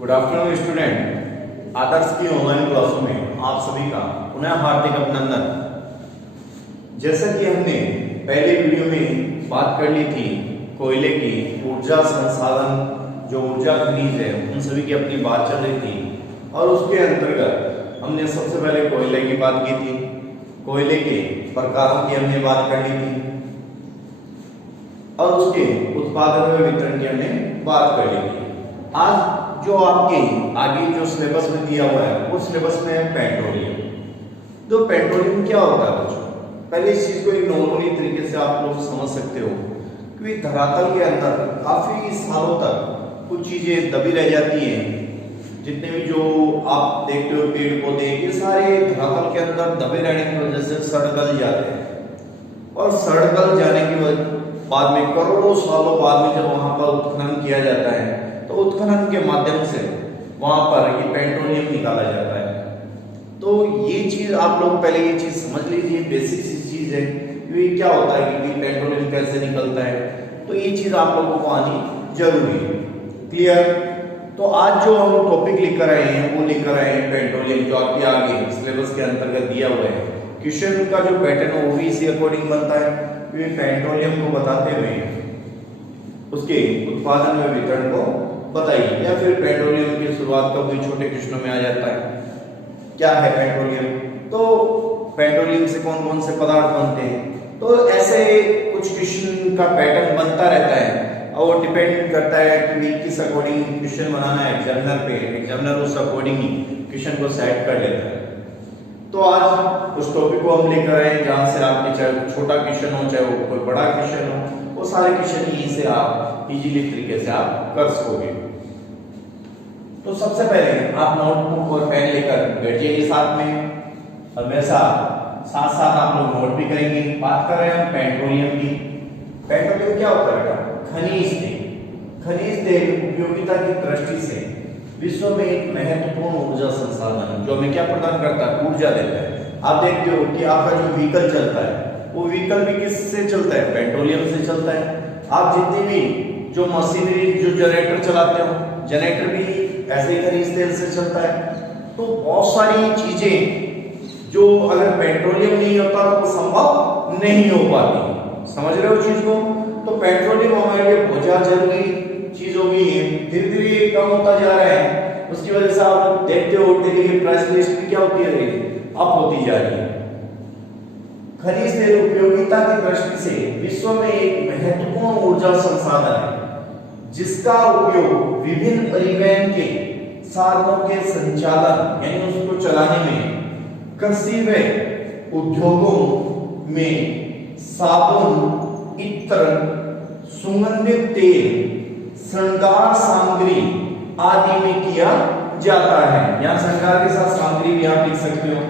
Good afternoon student. आदर्श की online क्लासों में आप सभी का पुनः हार्दिक अभिनंदन। जैसा कि हमने पहले वीडियो में बात कर ली थी कोयले की ऊर्जा संसाधन, जो ऊर्जा खनिज है, उन सभी की अपनी बात चल रही थी और उसके अंतर्गत हमने सबसे पहले कोयले की बात की थी, कोयले के प्रकारों की हमने बात कर ली थी और उसके उत्पादन व वितरण की हमने बात कर ली थी। आज जो आपके आगे जो सिलेबस में दिया हुआ है वो सिलेबस में है पेट्रोलियम। तो पेट्रोलियम क्या होता है बच्चों, पहले इस चीज को एक नॉर्मली तरीके से आप लोग समझ सकते हो कि धरातल के अंदर काफी सालों तक कुछ चीजें दबी रह जाती हैं। जितने भी जो आप देखते हो पेड़ पौधे, ये सारे धरातल के अंदर दबे रहने की वजह से सड़ गल जाते हैं और सड़ गल जाने की बाद में करोड़ों सालों बाद में जब वहां पर उत्खनन किया जाता है तो उत्खनन के माध्यम से वहां पर ये पेट्रोलियम निकाला जाता है। तो ये चीज आप लोग पहले ये चीज समझ लीजिए, बेसिक चीज है कि क्या होता है कि पेट्रोलियम कैसे निकलता है, तो ये चीज आप लोगों को आनी जरूरी है। क्लियर? तो आज जो हम टॉपिक लेकर आए हैं वो लेकर आए हैं पेट्रोलियम, जो आपके आगे सिलेबस के अंतर्गत दिया हुआ है। क्वेश्चन का जो पैटर्न है वो भी इसी अकॉर्डिंग बनता है। पेट्रोलियम को बताते हुए उसके उत्पादन में वितरण को बताइए, या फिर पेट्रोलियम की शुरुआत का कोई छोटे क्वेश्चनों में आ जाता है। क्या है पेट्रोलियम? तो पेट्रोलियम से कौन कौन से पदार्थ बनते हैं, तो ऐसे कुछ क्वेश्चन का पैटर्न बनता रहता है और डिपेंड करता है कि किस अकॉर्डिंग क्वेश्चन बनाना है एग्जामिनर पे। एग्जामिनर उस अकॉर्डिंग ही क्वेश्चन को सेट कर लेता है। तो आज उस टॉपिक को हम लेकर आए जहां से आपके चाहे छोटा क्वेश्चन हो चाहे वो कोई बड़ा क्वेश्चन हो, वो सारे क्वेश्चन यहीं से आप इजीली तरीके से आप कर सकोगे। तो सबसे पहले आप नोटबुक और पेन लेकर बैठिए साथ में, हमेशा साथ साथ आप लोग नोट भी करेंगे। बात कर रहे हैं हम पेट्रोलियम की। पेट्रोलियम क्या होता है? खनिज तेल। खनिज तेल उपयोगिता की दृष्टि से विश्व में एक महत्वपूर्ण ऊर्जा संसाधन है जो हमें क्या प्रदान करता है? ऊर्जा देता है। आप देखते हो कि आपका जो व्हीकल चलता है वो व्हीकल भी किससे चलता है? पेट्रोलियम से चलता है। आप जितनी भी जो मशीनरी, जो जनरेटर चलाते हो, जनरेटर भी ऐसे ही खनिज तेल से चलता है। तो बहुत सारी चीजें जो अगर पेट्रोलियम नहीं होता तो वो संभव नहीं हो पाती। समझ रहे हो चीज को? तो पेट्रोलियम हमारे लिए बहुत ज्यादा जरूरी चीज हो गई है। धीरे धीरे कम होता जा रहा है, उसकी वजह से आप देखते हो डेली की प्राइस लिस्ट भी क्या होती है? अप होती जा रही है। खनिज तेल उपयोगिता की दृष्टि से विश्व में एक महत्वपूर्ण ऊर्जा संसाधन है जिसका उपयोग विभिन्न परिवहन के साधनों के संचालन यानी उसको चलाने में, कृषि व उद्योगों में, साबुन, इत्र, सुगंधित तेल, श्रृंगार सामग्री आदि में किया जाता है। यहाँ श्रृंगार के साथ सामग्री भी आप लिख सकते हो।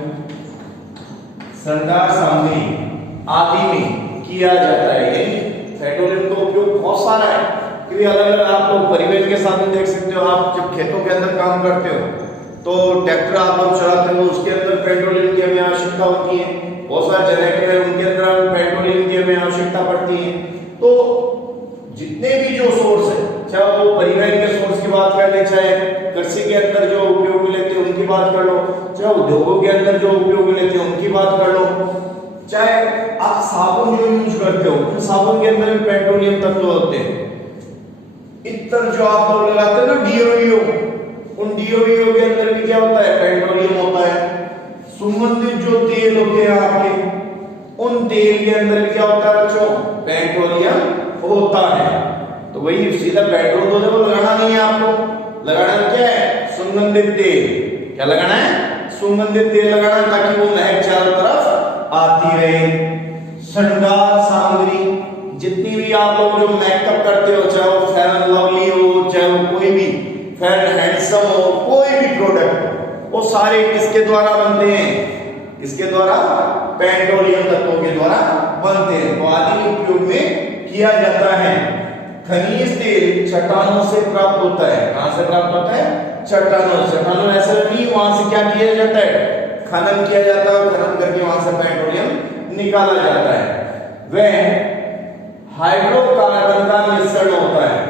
श्रृंगार सामग्री आदि में किया जाता है। यानी पेट्रोलियम का उपयोग बहुत सारा है कि अलग अलग आप लोग परिवहन के साधन देख सकते हो। आप जब खेतों के अंदर काम करते हो तो ट्रैक्टर आप लोग चलाते हो, उसके अंदर पेट्रोलियम की हमें आवश्यकता होती है। बहुत सारे जनरेटर है उनके अंदर पेट्रोलियम की हमें आवश्यकता पड़ती है। तो जितने भी जो सोर्स है, चाहे वो परिवहन के सोर्स की बात कर ले, चाहे कृषि के अंदर जो उपयोग लेते हैं उनकी बात कर लो, चाहे उद्योगों के अंदर जो उपयोग लेते हैं उनकी बात कर लो, चाहे आप साबुन जो यूज करते हो उन साबुन के अंदर भी पेट्रोलियम तत्व होते हैं। इत्र जो आप लोग लगाते हो ना डीओवीओ, उन डीओवीओ के अंदर भी क्या होता है? पेट्रोलियम होता है। सुगंधित जो तेल होते हैं आपके, उन तेल के अंदर भी क्या होता है बच्चों? पेट्रोलियम होता है। तो वही सीधा पेट्रोल तो लगाना नहीं है आपको, लगाना क्या है? सुगंधित तेल। क्या लगाना है? सुगंधित तेल लगाना है ताकि वो महक चारों तरफ आती रहे। श्रृंगार सामग्री, जितनी भी आप लोग जो मेकअप करते हो, चाहे वो फेयर एंड लवली हो, चाहे वो कोई भी फेयर एंड हैंडसम हो, कोई भी प्रोडक्ट, वो सारे किसके द्वारा बनते हैं? इसके द्वारा, पेट्रोलियम तत्वों के द्वारा बनते हैं। तो आदि उपयोग में किया जाता है। खनिज तेल चट्टानों से प्राप्त होता है। कहां से प्राप्त होता है? चट्टानों से। चट्टानों ऐसा नहीं, वहां से क्या किया जाता है? खनन किया जाता है, खनन करके वहां से पेट्रोलियम निकाला जाता है। वह हाइड्रोकार्बन का मिश्रण होता है।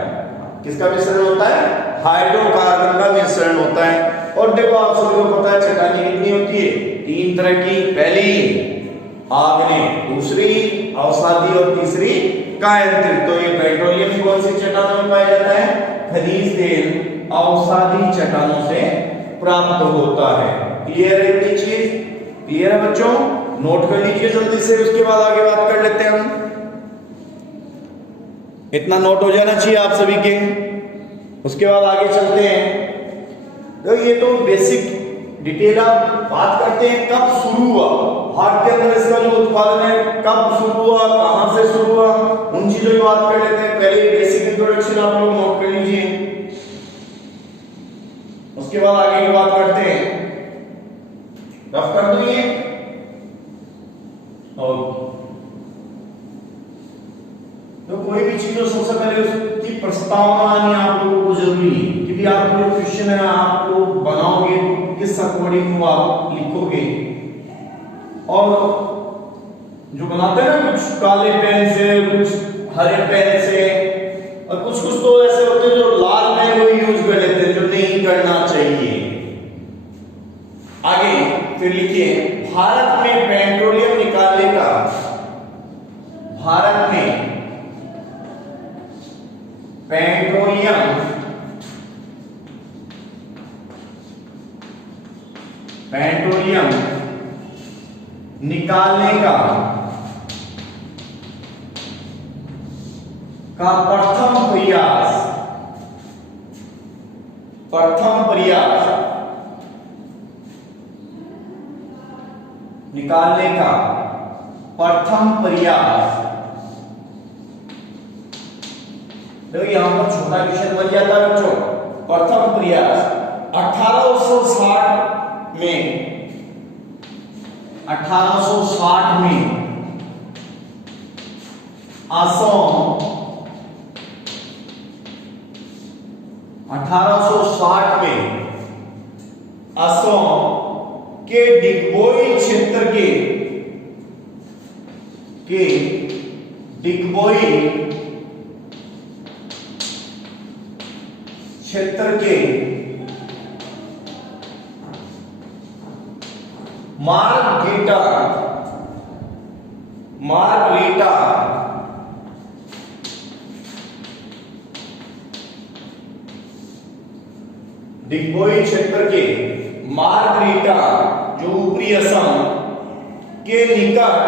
किसका मिश्रण होता है? हाइड्रोकार्बन का मिश्रण होता है। और देखो आप सभी को पता है चट्टानें कितनी होती है? 3 तरह की। पहली आग्नेय, दूसरी अवसादी और तीसरी कायांतरित। तो ये पेट्रोलियम कौन सी चट्टानों में पाया जाता है? खनिज तेल अवसादी चट्टानों से प्राप्त होता है। क्लियर है इतनी चीज? क्लियर है बच्चों? नोट कर लीजिए जल्दी से, उसके बाद आगे बात कर लेते हैं हम। इतना नोट हो जाना चाहिए आप सभी के, उसके बाद आगे चलते हैं। तो ये तो बेसिक डिटेल आप बात करते हैं कब शुरू हुआ भारत के अंदर इसका जो उत्पादन है, कब शुरू हुआ, कहां से शुरू हुआ, उन चीजों की बात कर लेते हैं। पहले बेसिक इंट्रोडक्शन आप लोग नोट कर लीजिए, उसके बाद आगे की बात करते हैं। रफ कर दो ये। तो कोई भी चीज हो सबसे पहले उसकी प्रस्तावना आनी आप लोगों को जरूरी है, क्योंकि आपको जो क्वेश्चन है आपको बनाओगे किस अकॉर्डिंग आप लिखोगे। और जो बनाते हैं ना कुछ काले पेन से, कुछ हरे पेन से, और कुछ कुछ तो ऐसे होते हैं जो लाल पेन को यूज कर लेते हैं, जो नहीं करना चाहिए। आगे फिर लिखिए, भारत में पेट्रोलियम निकालने का, भारत में पेट्रोलियम निकालने का प्रथम प्रयास निकालने का प्रथम प्रयास। देखो यहां पर छोटा क्वेश्चन बन जाता है बच्चों। प्रथम प्रयास 1860 में, 1860 में असम, 1860 में असम के डिगबोई क्षेत्र के डिगबोई क्षेत्र के मार्गरीटा डिगबोई क्षेत्र के मार्गरीटा जो ऊपरी असम के निकट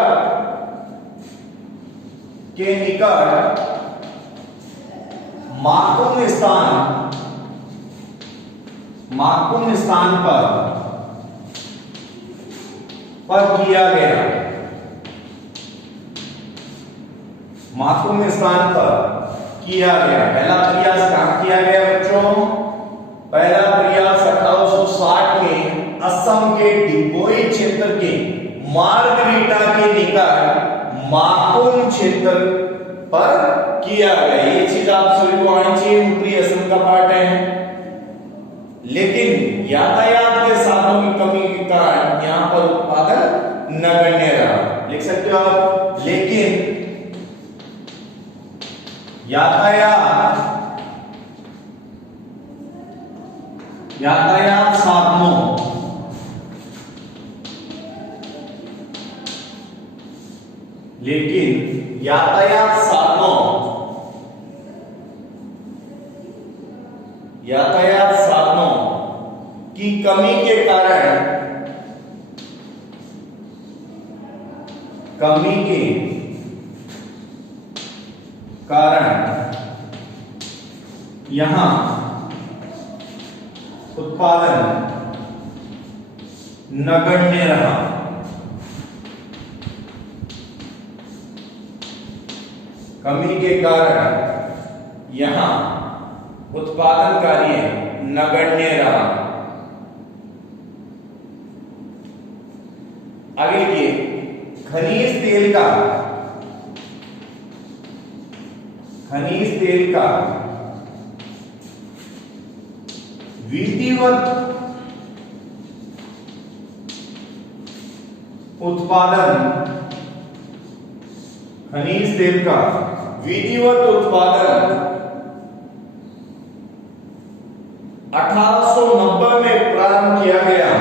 माकुम स्थान पर किया गया, माकुम स्थान पर किया गया। पहला प्रयास कहां किया गया बच्चों? पहला प्रयास 1860 में असम के डिगबोई क्षेत्र के मार्गरीटा के निकट माकुम क्षेत्र पर किया गया। ये चीज आप सभी को आनी चाहिए, ऊपरी असम का पार्ट है। लेकिन यातायात के साधनों की कमी के कारण यहां पर उत्पादन नगण्य रहा। लिख सकते हो आप, लेकिन यातायात साधनों की कमी के कारण यहां उत्पादन नगण्य रहा। कमी के कारण यहां उत्पादन कार्य नगण्य रहा। आगे लिखिए, खनिज तेल का विधिवत उत्पादन, खनिज तेल का विधिवत उत्पादन 1890 में प्रारंभ किया गया।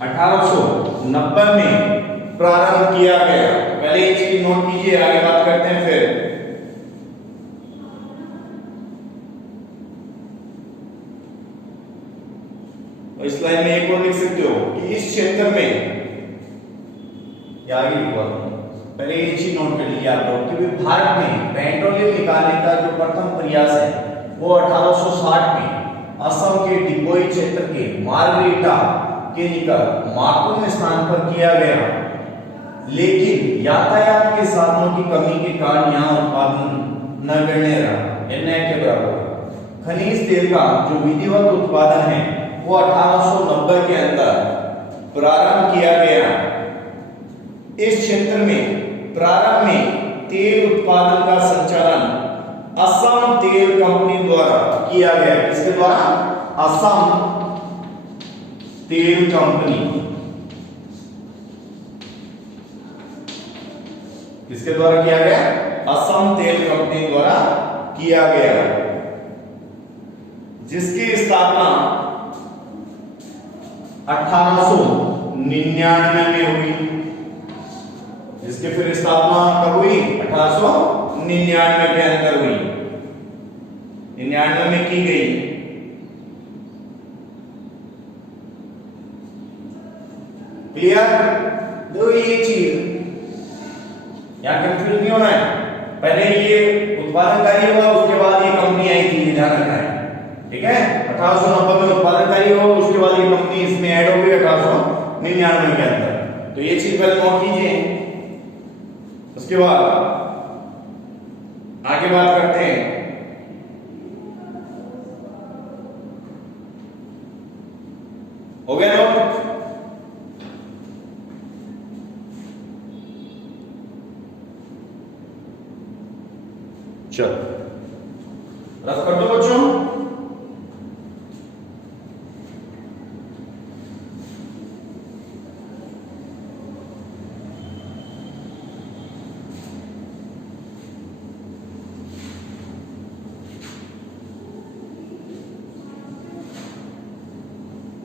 $1890 में प्रारंभ किया गया। पहले इस चीज नोट कीजिए, आगे बात करते हैं फिर। इस लाइन में एक और लिख सकते हो कि इस क्षेत्र में, या आगे लिखो, पहले ये चीज नोट कर लीजिए आप लोग कि भारत में पेट्रोलियम निकालने का जो प्रथम प्रयास है वो 1860 में असम के डिगबोई क्षेत्र के मार्गरेटा के निकट माकुम स्थान पर किया गया, लेकिन यातायात के साधनों की कमी के कारण यहाँ उत्पादन नगण्य रहा, n के बराबर। खनिज तेल का जो विधिवत उत्पादन है वो 1890 के अंदर प्रारंभ किया गया। इस क्षेत्र में प्रारंभ में तेल उत्पादन का संचालन असम तेल कंपनी द्वारा किया गया। किसके द्वारा? असम तेल कंपनी। किसके द्वारा किया गया? असम तेल कंपनी द्वारा किया गया, जिसकी स्थापना 1899 में हुई। जिसकी फिर स्थापना कब हुई? 1899 के अंदर हुई, 99 में की गई। क्लियर? दो ये चीज यहां कंफ्यूज नहीं होना है। पहले ये उत्पादनकारी हुआ, उसके बाद ये कंपनी आई थी, ध्यान रखना है, ठीक है। 1890 में उत्पादनकारी हुआ, उसके बाद ये कंपनी इसमें ऐड हो गई 1899 के अंदर। तो ये चीज पहले नोट कीजिए, उसके बाद आगे बात करते हैं। हो गया नोट? चलो रफ कर दो बच्चों।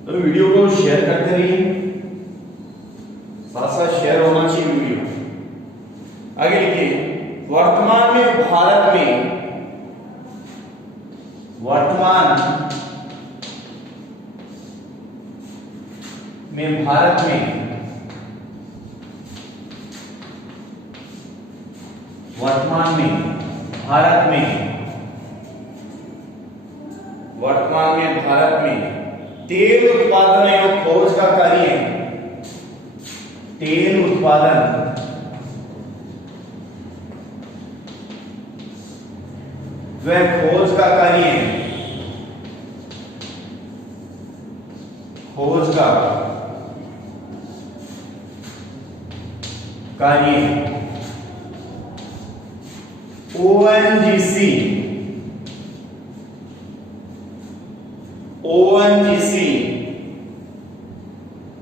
तो वीडियो को शेयर करते रहिए, साथ साथ शेयर होना चाहिए वीडियो। आगे लिखिए, वर्तमान में भारत में तेल उत्पादन एवं खोज का कार्य, तेल उत्पादन व खोज का कार्य, ONGC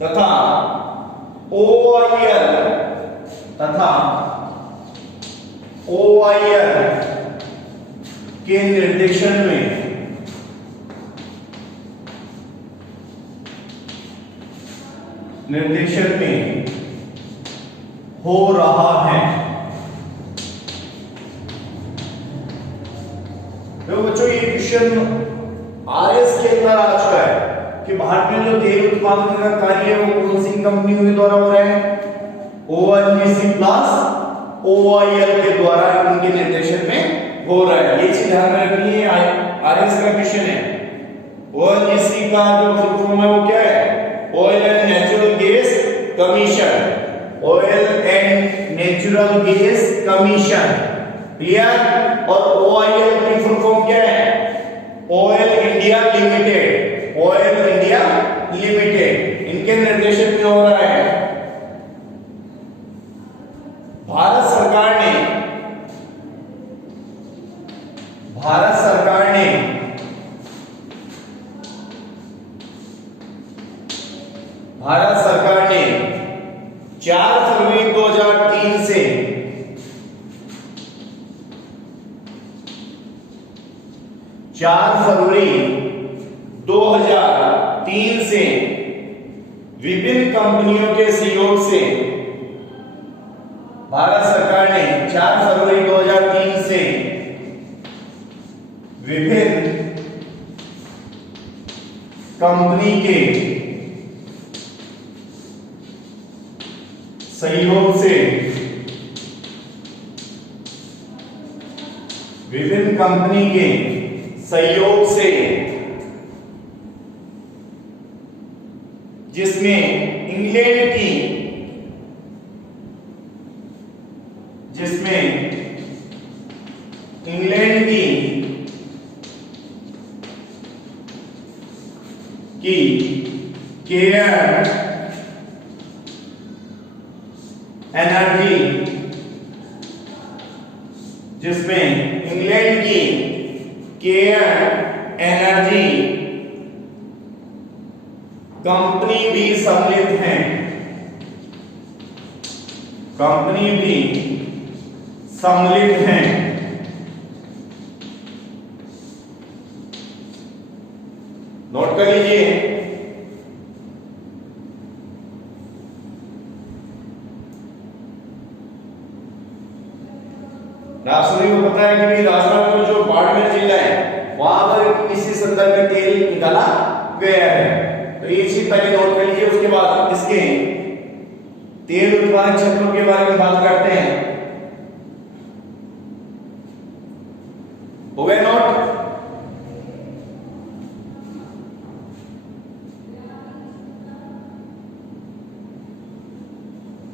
तथा OIL के निर्देशन में हो रहा है। तो बच्चों ये क्वेश्चन आरएस के अंदर आ चुका है कि भारत में जो तेल उत्पादन का कार्य है वो कौन सी कंपनियों के द्वारा हो रहा है? ONGC प्लस OIL के द्वारा उनके निर्देशन में हो रहा है। ये चीज ध्यान रखनी है, आरएस का क्वेश्चन है। ONGC का जो फुल फॉर्म है वो क्या है? Oil and natural gas commission, oil and natural gas commission, clear. और OIL की फुल फॉर्म क्या है? Oil India limited, oil India limited, इनके निर्देशन में हो रहा है। भारत सरकार ने 4 फरवरी 2003 से 4 फरवरी 2003 से विभिन्न कंपनियों के सहयोग से भारत सरकार ने 4 फरवरी 2003 से विभिन्न कंपनी के सहयोग से विभिन्न कंपनी के सहयोग से जिसमें इंग्लैंड की केयर एनर्जी जिसमें इंग्लैंड की केयर एनर्जी कंपनी भी सम्मिलित है, कंपनी भी सम्मिलित है। नोट कर लीजिए। राष्ट्रपति को पता है कि भाई राजस्थान में जो बाड़मेर जिला है वहां पर इसी संदर्भ में तेल निकाला गया है, तो ये चीज पहले नोट कर लीजिए। उसके बाद इसके तेल उत्पादक क्षेत्रों के बारे में बात करते हैं। हो गए नोट?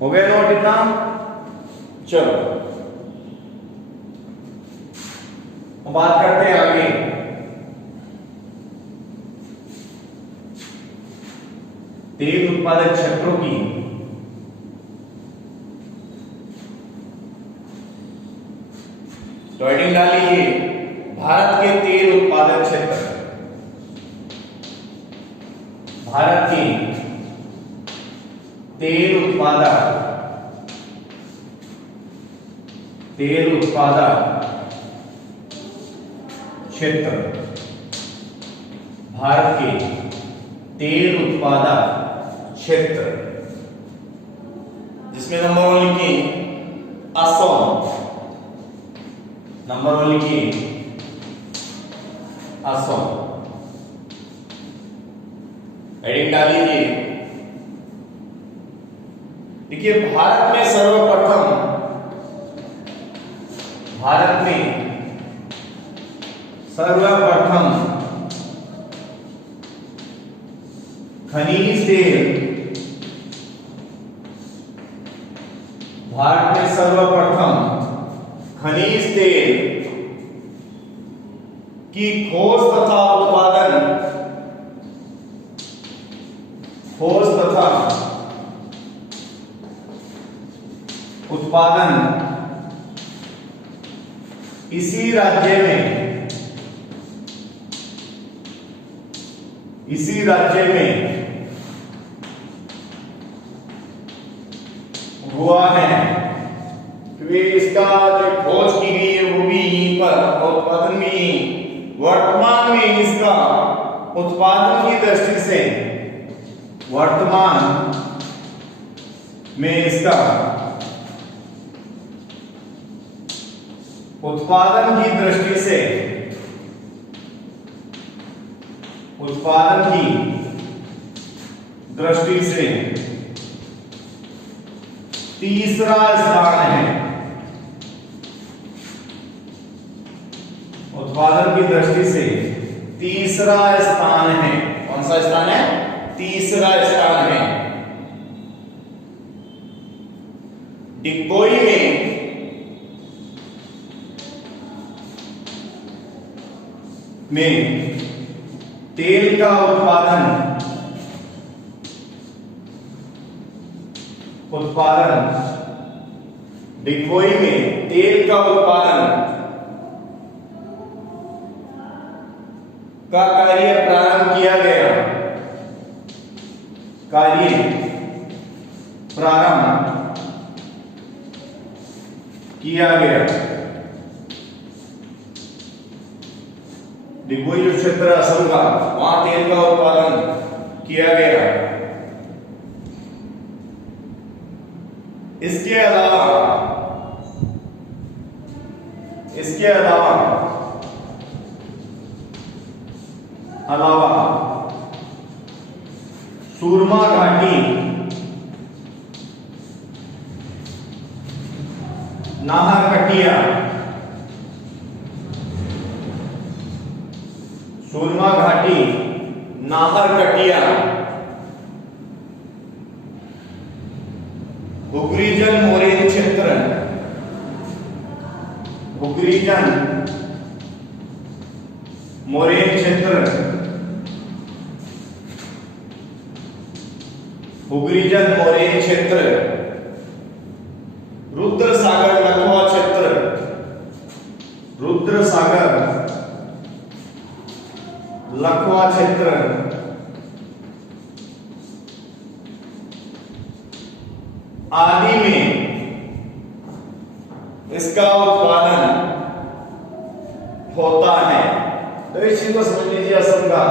हो गया नोट इतना? चलो बात करते हैं आगे। तेल उत्पादक क्षेत्रों की तो हेडिंग डाल लीजिए, भारत के तेल उत्पादक क्षेत्र। भारत के तेल उत्पादक क्षेत्र, भारत के तेल उत्पादक क्षेत्र जिसमें नंबर 1 लिखिए असम, नंबर 1 लिखिए असम। हेडिंग डाल लीजिए। देखिए भारत में सर्वप्रथम खनिज तेल, भारत में सर्वप्रथम खनिज तेल की खोज तथा उत्पादन इसी राज्य में हुआ है, क्योंकि इसका जो खोज की गई है वो भी यहीं पर, उत्पादन भी वर्तमान में इसका उत्पादन की दृष्टि से, वर्तमान में इसका उत्पादन की दृष्टि से तीसरा स्थान है। उत्पादन की दृष्टि से तीसरा स्थान है। कौन सा स्थान है? तीसरा स्थान है। डिगबोई में तेल का डिगबोई में तेल का उत्पादन का कार्य प्रारंभ किया गया। प्रारंभ किया गया। डिगबोई जो क्षेत्र असम का, वहां तेल का उत्पादन किया गया। इसके अलावा सूरमा घाटी, नाहरकटिया, सूरमा घाटी, नाहरकटिया, हुगरीजन मोरेन क्षेत्र, हुगरीजन मोरेन क्षेत्र, हुगरीजन मोरेन क्षेत्र, रुद्र सागर लखवा क्षेत्र, रुद्र सागर लखवा क्षेत्र, आदि में इसका उत्पादन होता है। तो इस चीज को समझ लीजिए असम का,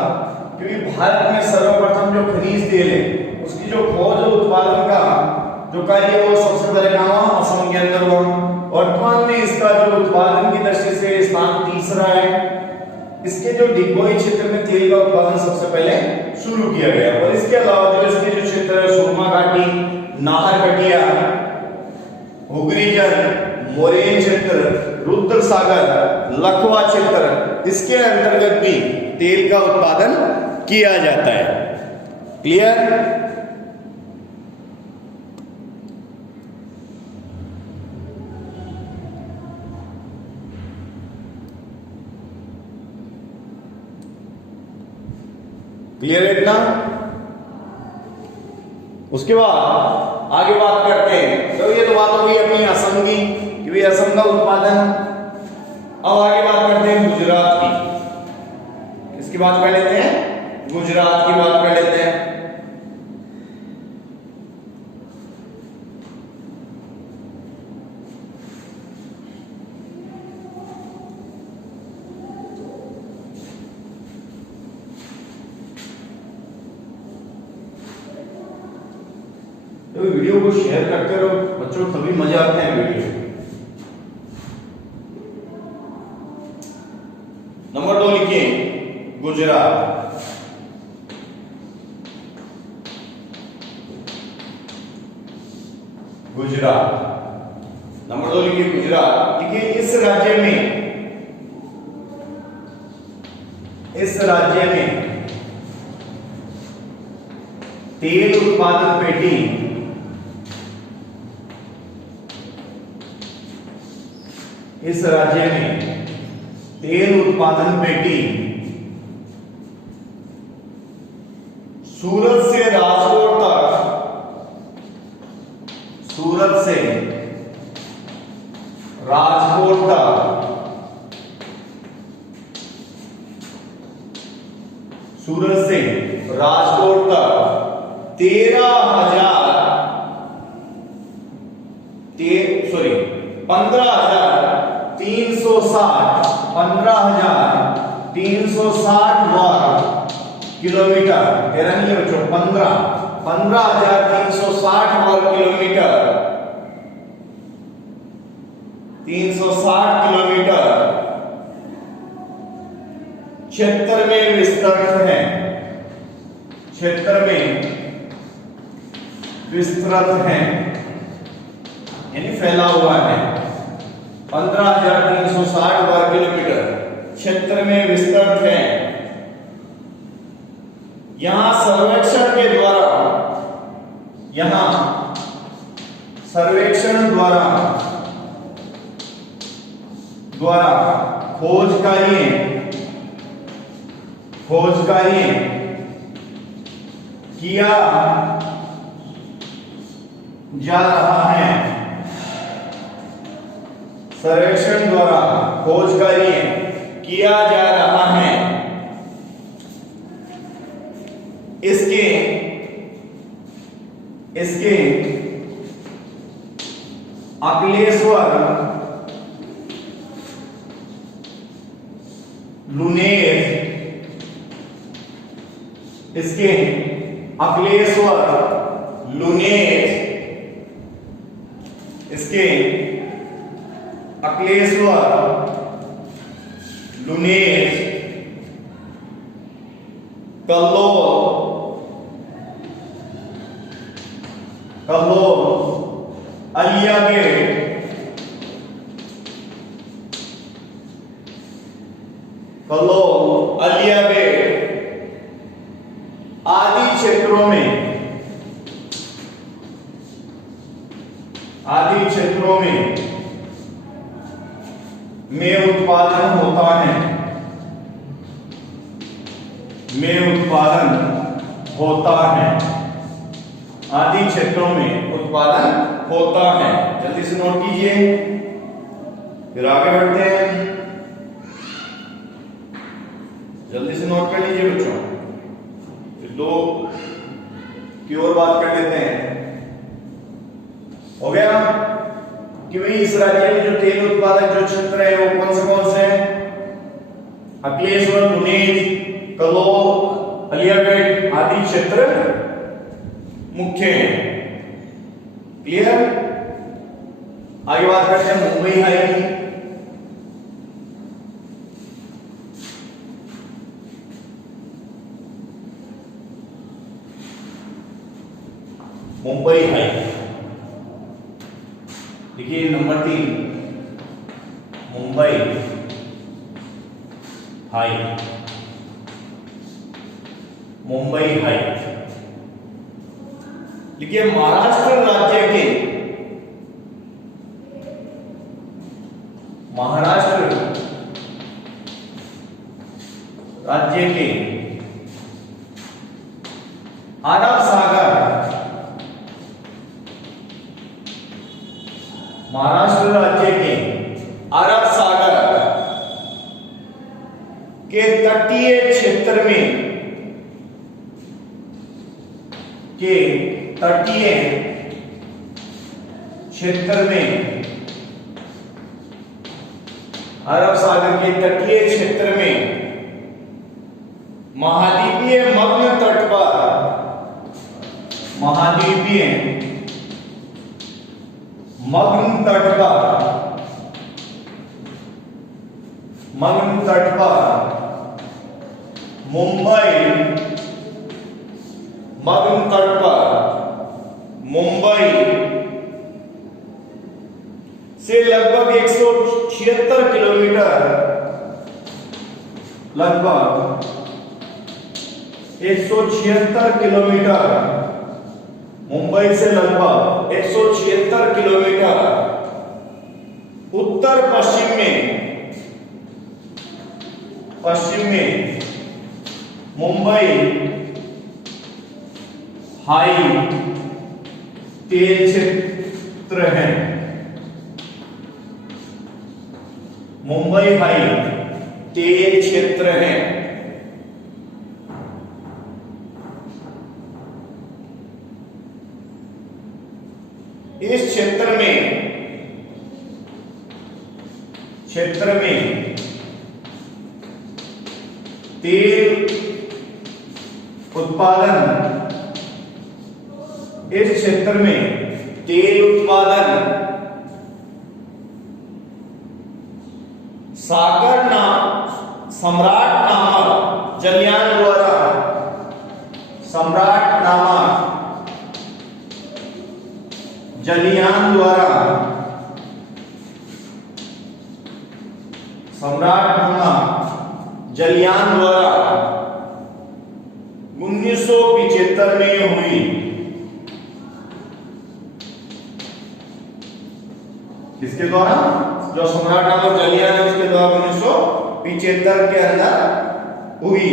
क्योंकि भारत में सर्वप्रथम जो खनिज तेल है उसकी जो खोज और उत्पादन का जो कार्य है वो सबसे पहले कहां हुआ? असम के अंदर हुआ। वर्तमान में इसका जो उत्पादन की दृष्टि से स्थान तीसरा है। इसके जो डिगबोई क्षेत्र में तेल का उत्पादन सबसे पहले शुरू किया गया। और इसके अलावा जो इसके जो क्षेत्र है सुरमा घाटी, नाहरकटिया, हुगरीजन मोरेन क्षेत्र, रुद्र सागर लखवा क्षेत्र, इसके अंतर्गत भी तेल का उत्पादन किया जाता है। क्लियर? क्लियर है इतना? उसके बाद आगे बात करते हैं। तो ये तो बात होगी अपनी असम की, कि असम का उत्पादन। अब आगे बात करते हैं गुजरात की। इसकी बात कर लेते हैं, गुजरात की बात कर लेते हैं। तो वीडियो को शेयर करते रहो बच्चों, तभी मजा आता है वीडियो। नंबर 2 लिखिए गुजरात। गुजरात नंबर 2 लिखिए गुजरात। देखिए इस राज्य में तेल उत्पादन पेटी इस राज्य में तेल उत्पादन पेटी सूरत से राजकोट तक, सूरत से राजकोट तक, सूरत से राजकोट तक 15,360 वर्ग किलोमीटर, 15,360 वर्ग किलोमीटर, 360 किलोमीटर क्षेत्र में विस्तृत है, क्षेत्र में विस्तृत है यानी फैला हुआ है। 15,360 वर्ग किलोमीटर क्षेत्र में विस्तृत है। यहां सर्वेक्षण द्वारा खोज कार्य किया जा रहा है। सर्वेक्षण द्वारा खोज कार्य किया जा रहा है। इसके अकलेश्वर, लुनेर, इसके अकलेश्वर, लुनेर, इसके अकलेश्वर, लुनेर, कल्लोल, कल्लोल, अलियागढ़, कल्लोल, अलियागढ़ आदि क्षेत्रों में उत्पादन होता है, आदि क्षेत्रों में उत्पादन होता है। जल्दी से नोट कीजिए, फिर आगे बढ़ते हैं। जल्दी से नोट कर लीजिए बच्चों, फिर दो की और बात कर लेते हैं। हो गया कि भाई इस राज्य में जो तेल उत्पादक जो क्षेत्र है वो कौन से हैं? अकलेश्वर, लुनेर, कल्लोल, अलियागढ़ आदि क्षेत्र मुख्य हैं। क्लियर? आगे बात करते हैं मुंबई हाई की। मुंबई हाई देखिए number 3 Mumbai high, Mumbai high. देखिए महाराष्ट्र राज्य के अरब सागर, महाराष्ट्र राज्य के अरब सागर के तटीय क्षेत्र में अरब सागर के तटीय क्षेत्र में महाद्वीपीय मग्न तट पर मुंबई से लगभग 176 किलोमीटर, मुंबई से लगभग 176 किलोमीटर उत्तर पश्चिम में मुंबई हाई तेल क्षेत्र है। मुंबई हाई तेल क्षेत्र है। इस क्षेत्र में तेल उत्पादन सम्राट नामक जलियान द्वारा 1975 में हुई। किसके द्वारा? जो सम्राट नामक जलियान है उसके द्वारा 1975 के अंदर हुई,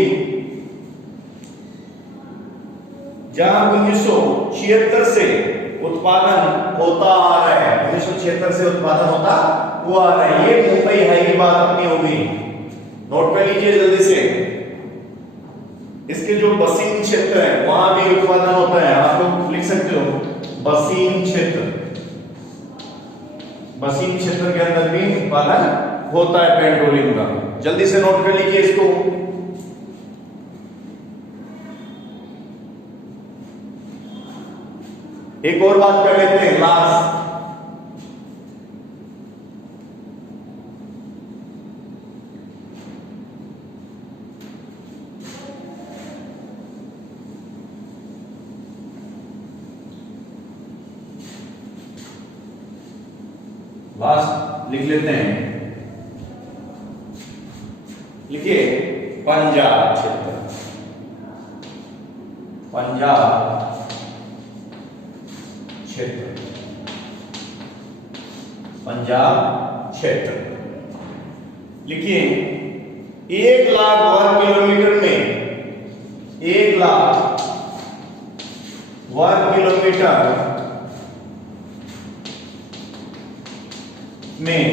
जहां 1976 से उत्पादन होता आ रहा है। 1976 से उत्पादन होता हुआ आ रहा है। ये मुंबई हाई की बात अपनी हो गई, नोट कर लीजिए जल्दी से। इसके जो बसीन क्षेत्र है वहां भी उत्पादन होता है। आप लोग लिख सकते हो बसीन क्षेत्र, मशीन क्षेत्र के अंदर भी उत्पादन होता है पेट्रोलियम का। जल्दी से नोट कर लीजिए इसको। एक और बात कर लेते हैं लास्ट। लिख लेते हैं, लिखिए पंजाब क्षेत्र। पंजाब क्षेत्र, पंजाब क्षेत्र लिखिए। 1,00,000 वर्ग किलोमीटर में 1,00,000 वर्ग किलोमीटर में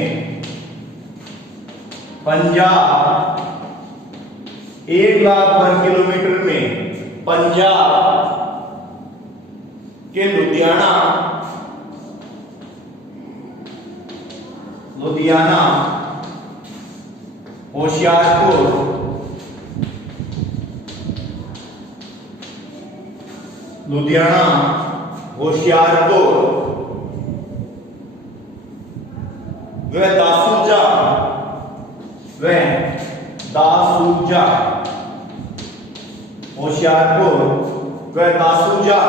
पंजाब, 1,00,000 वर्ग किलोमीटर में पंजाब के लुधियाना, होशियारपुर, लुधियाना, होशियारपुर व दासूजा, होशियारपुर व दासूजा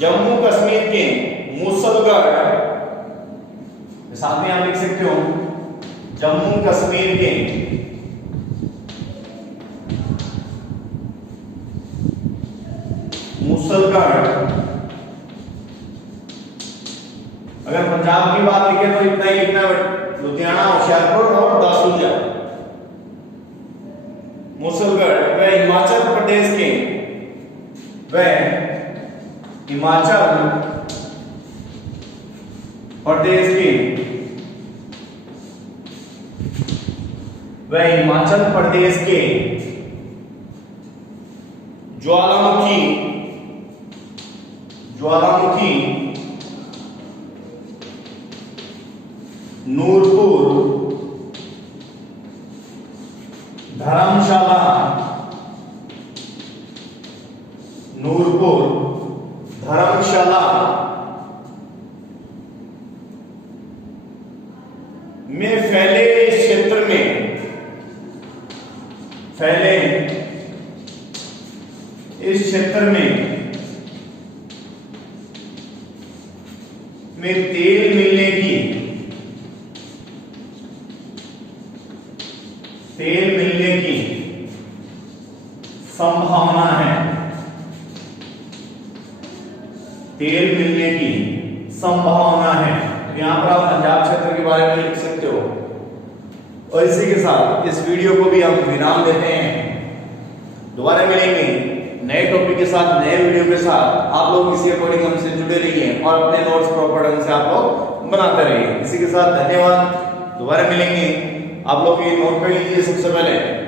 जम्मू कश्मीर के मुसलगढ़, साथ में आप लिख सकते हो जम्मू कश्मीर के मुसलगढ़। अगर पंजाब की बात लिखे तो इतना ही लिखना, लुधियाना, होशियारपुर और दासूजा, मुसलगढ़ व हिमाचल प्रदेश के हिमाचल प्रदेश के ज्वालामुखी नूरपुर, धर्मशाला, में फैले इस क्षेत्र में तेल मिलने की संभावना है। तेल मिलने की संभावना है। यहां पर आप पंजाब क्षेत्र के बारे में लिख सकते हो। और इसी के साथ इस वीडियो को भी हम विराम देते हैं। दोबारा मिलेंगे नए टॉपिक के साथ, नए वीडियो के साथ। आप लोग इसी अकॉर्डिंग हमसे जुड़े रहिए और अपने नोट्स प्रॉपर ढंग से आप लोग बनाते रहिए। इसी के साथ धन्यवाद। दोबारा मिलेंगे। आप लोग ये नोट कर लीजिए सबसे पहले।